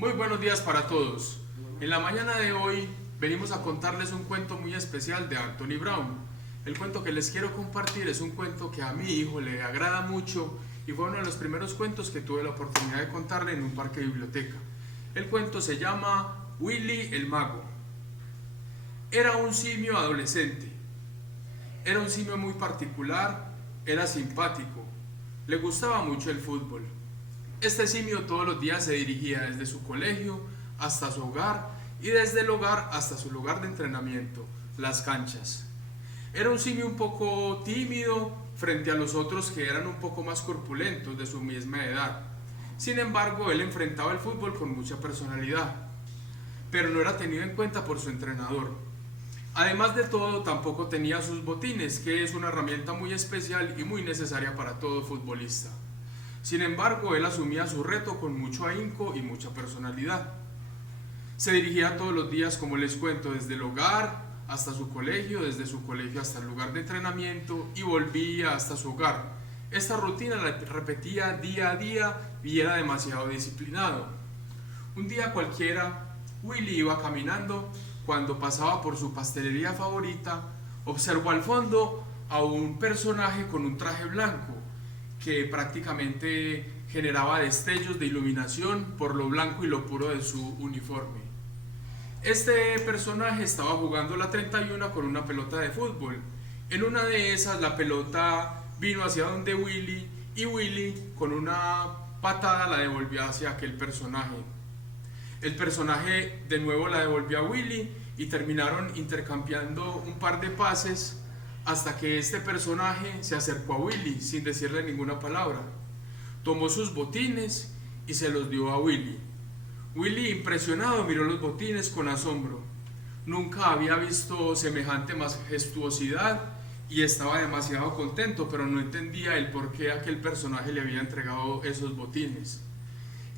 Muy buenos días para todos. En la mañana de hoy venimos a contarles un cuento muy especial de Anthony Brown. El cuento que les quiero compartir es un cuento que a mi hijo le agrada mucho y fue uno de los primeros cuentos que tuve la oportunidad de contarle en un parque biblioteca. El cuento se llama Willy el Mago. Era un simio adolescente. Era un simio muy particular, era simpático, le gustaba mucho el fútbol. Este simio todos los días se dirigía desde su colegio hasta su hogar y desde el hogar hasta su lugar de entrenamiento, las canchas. Era un simio un poco tímido frente a los otros que eran un poco más corpulentos de su misma edad. Sin embargo, él enfrentaba el fútbol con mucha personalidad, pero no era tenido en cuenta por su entrenador. Además de todo, tampoco tenía sus botines, que es una herramienta muy especial y muy necesaria para todo futbolista. Sin embargo, él asumía su reto con mucho ahínco y mucha personalidad. Se dirigía todos los días, como les cuento, desde el hogar hasta su colegio, desde su colegio hasta el lugar de entrenamiento y volvía hasta su hogar. Esta rutina la repetía día a día y era demasiado disciplinado. Un día cualquiera, Willy iba caminando. Cuando pasaba por su pastelería favorita, observó al fondo a un personaje con un traje blanco que prácticamente generaba destellos de iluminación por lo blanco y lo puro de su uniforme. Este personaje estaba jugando la 31 con una pelota de fútbol. En una de esas la pelota vino hacia donde Willy y Willy con una patada la devolvió hacia aquel personaje. El personaje de nuevo la devolvió a Willy y terminaron intercambiando un par de pases hasta que este personaje se acercó a Willy sin decirle ninguna palabra. Tomó sus botines y se los dio a Willy. Willy, impresionado, miró los botines con asombro. Nunca había visto semejante majestuosidad y estaba demasiado contento, pero no entendía el por qué aquel personaje le había entregado esos botines.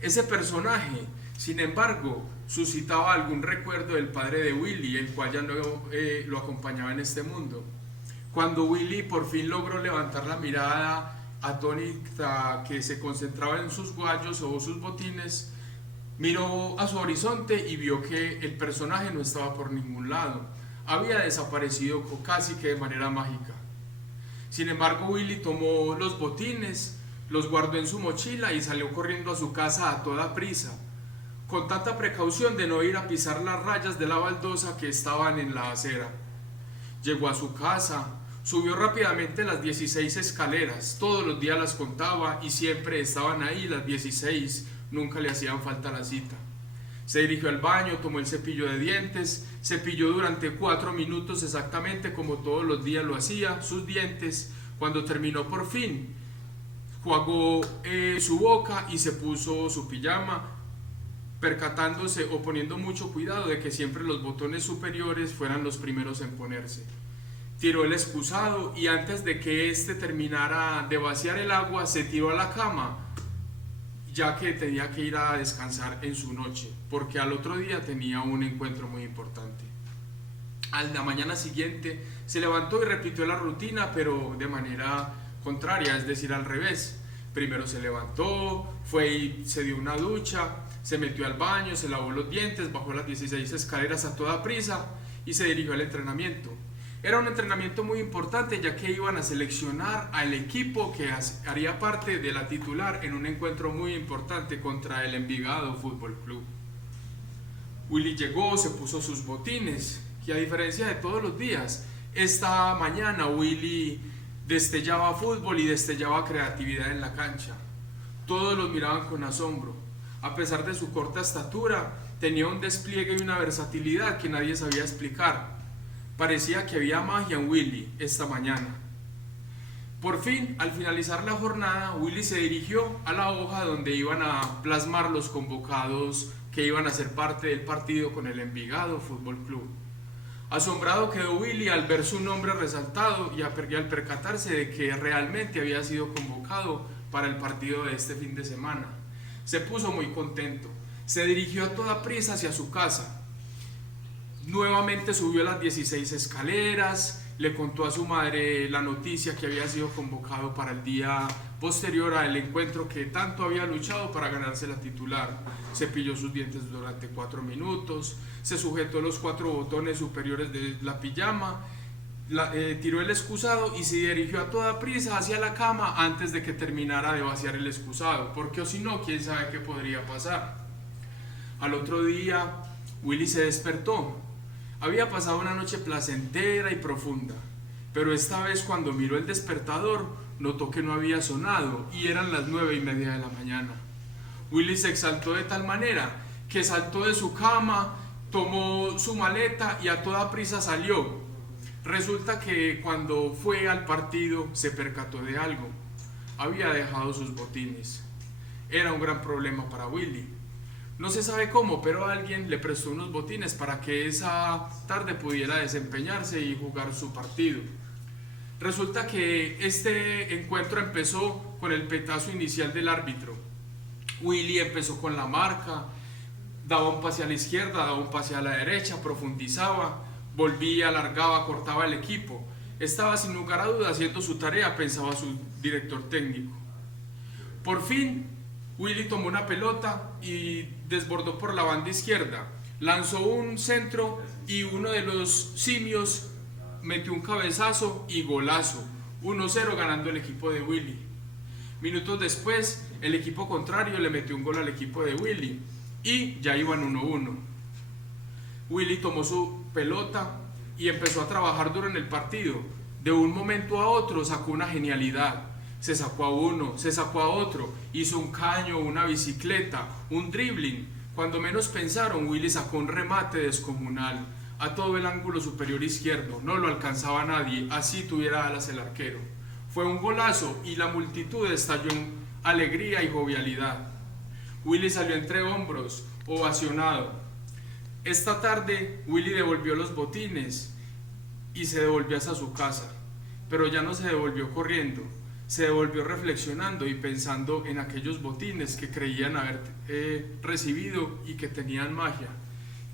Ese personaje, sin embargo, suscitaba algún recuerdo del padre de Willy, el cual ya no lo acompañaba en este mundo. Cuando Willy por fin logró levantar la mirada atónita que se concentraba en sus guayos o sus botines, miró a su horizonte y vio que el personaje no estaba por ningún lado. Había desaparecido casi que de manera mágica. Sin embargo, Willy tomó los botines, los guardó en su mochila y salió corriendo a su casa a toda prisa, con tanta precaución de no ir a pisar las rayas de la baldosa que estaban en la acera. Llegó a su casa, subió rápidamente las 16 escaleras, todos los días las contaba y siempre estaban ahí las 16, nunca le hacían falta la cita. Se dirigió al baño, tomó el cepillo de dientes, cepilló durante 4 minutos exactamente como todos los días lo hacía, sus dientes. Cuando terminó por fin, jugó su boca y se puso su pijama, percatándose o poniendo mucho cuidado de que siempre los botones superiores fueran los primeros en ponerse. Tiró el excusado y antes de que éste terminara de vaciar el agua, se tiró a la cama, ya que tenía que ir a descansar en su noche, porque al otro día tenía un encuentro muy importante. A la mañana siguiente se levantó y repitió la rutina, pero de manera contraria, es decir, al revés. Primero se levantó, fue y se dio una ducha, se metió al baño, se lavó los dientes, bajó las 16 escaleras a toda prisa y se dirigió al entrenamiento. Era un entrenamiento muy importante, ya que iban a seleccionar al equipo que haría parte de la titular en un encuentro muy importante contra el Envigado Fútbol Club. Willy llegó, se puso sus botines y a diferencia de todos los días, esta mañana Willy destellaba fútbol y destellaba creatividad en la cancha. Todos los miraban con asombro. A pesar de su corta estatura, tenía un despliegue y una versatilidad que nadie sabía explicar. Parecía que había magia en Willy esta mañana. Por fin, al finalizar la jornada, Willy se dirigió a la hoja donde iban a plasmar los convocados que iban a ser parte del partido con el Envigado Fútbol Club. Asombrado quedó Willy al ver su nombre resaltado y al percatarse de que realmente había sido convocado para el partido de este fin de semana. Se puso muy contento, se dirigió a toda prisa hacia su casa. Nuevamente subió las 16 escaleras, le contó a su madre la noticia que había sido convocado para el día posterior al encuentro que tanto había luchado para ganarse la titular. Cepilló sus dientes durante 4 minutos, se sujetó los 4 botones superiores de la pijama, tiró el excusado y se dirigió a toda prisa hacia la cama antes de que terminara de vaciar el excusado, porque o si no, quién sabe qué podría pasar. Al otro día, Willy se despertó. Había pasado una noche placentera y profunda, pero esta vez cuando miró el despertador, notó que no había sonado y eran las 9:30 de la mañana. Willy se exaltó de tal manera que saltó de su cama, tomó su maleta y a toda prisa salió. Resulta que cuando fue al partido se percató de algo. Había dejado sus botines. Era un gran problema para Willy. No se sabe cómo, pero alguien le prestó unos botines para que esa tarde pudiera desempeñarse y jugar su partido. Resulta que este encuentro empezó con el pitazo inicial del árbitro. Willy empezó con la marca, daba un pase a la izquierda, daba un pase a la derecha, profundizaba, volvía, alargaba, cortaba el equipo. Estaba sin lugar a dudas haciendo su tarea, pensaba su director técnico. Por fin, Willy tomó una pelota y desbordó por la banda izquierda, lanzó un centro y uno de los simios metió un cabezazo y golazo, 1-0 ganando el equipo de Willy. Minutos después, el equipo contrario le metió un gol al equipo de Willy y ya iban 1-1. Willy tomó su pelota y empezó a trabajar duro en el partido. De un momento a otro sacó una genialidad. Se sacó a uno, se sacó a otro, hizo un caño, una bicicleta, un dribbling. Cuando menos pensaron, Willy sacó un remate descomunal a todo el ángulo superior izquierdo. No lo alcanzaba nadie, así tuviera alas el arquero. Fue un golazo y la multitud estalló en alegría y jovialidad. Willy salió entre hombros, ovacionado. Esta tarde, Willy devolvió los botines y se devolvió hasta su casa, pero ya no se devolvió corriendo. Se devolvió reflexionando y pensando en aquellos botines que creían haber recibido y que tenían magia,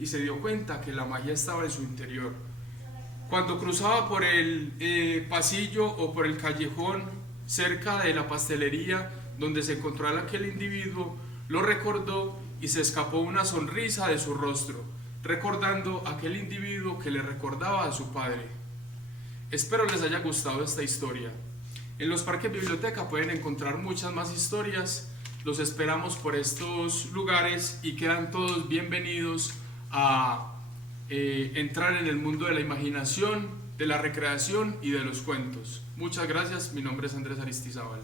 y se dio cuenta que la magia estaba en su interior. Cuando cruzaba por el pasillo o por el callejón cerca de la pastelería donde se encontró aquel individuo, lo recordó y se escapó una sonrisa de su rostro, recordando aquel individuo que le recordaba a su padre. Espero les haya gustado esta historia. En los parques biblioteca pueden encontrar muchas más historias. Los esperamos por estos lugares y quedan todos bienvenidos a entrar en el mundo de la imaginación, de la recreación y de los cuentos. Muchas gracias, mi nombre es Andrés Aristizábal.